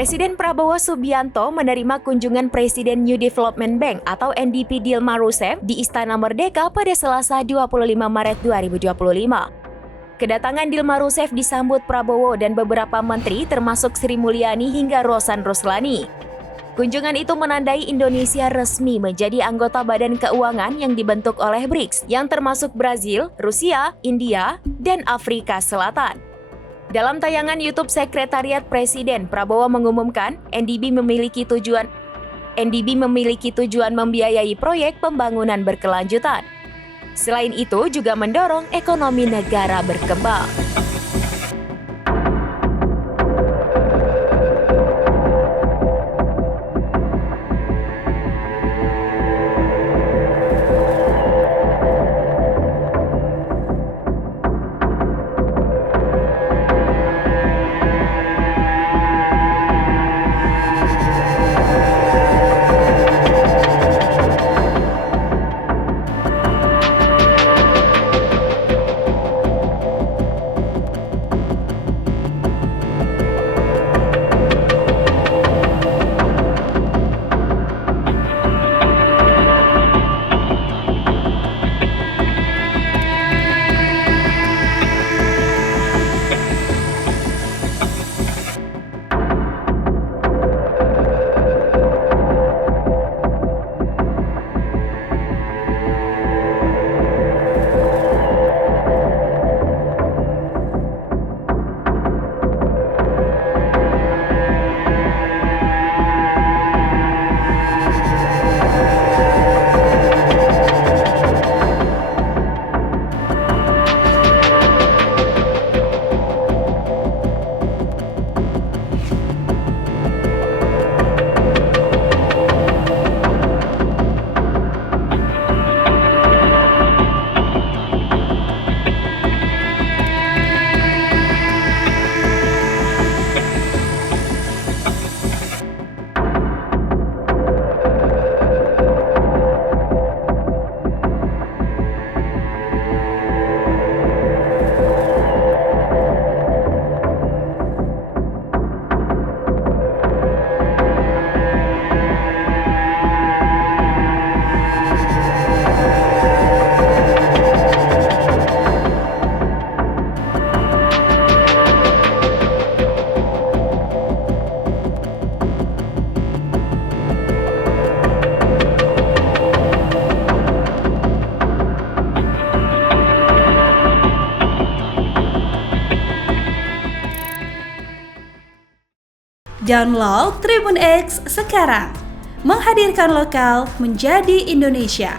Presiden Prabowo Subianto menerima kunjungan Presiden New Development Bank atau NDP Dilma Rousseff di Istana Merdeka pada Selasa 25 Maret 2025. Kedatangan Dilma Rousseff disambut Prabowo dan beberapa menteri termasuk Sri Mulyani hingga Rosan Roslani. Kunjungan itu menandai Indonesia resmi menjadi anggota Badan Keuangan yang dibentuk oleh BRICS yang termasuk Brazil, Rusia, India, dan Afrika Selatan. Dalam tayangan YouTube Sekretariat Presiden, Prabowo mengumumkan NDB memiliki tujuan membiayai proyek pembangunan berkelanjutan. Selain itu juga mendorong ekonomi negara berkembang. Download Tribun X sekarang, menghadirkan lokal menjadi Indonesia.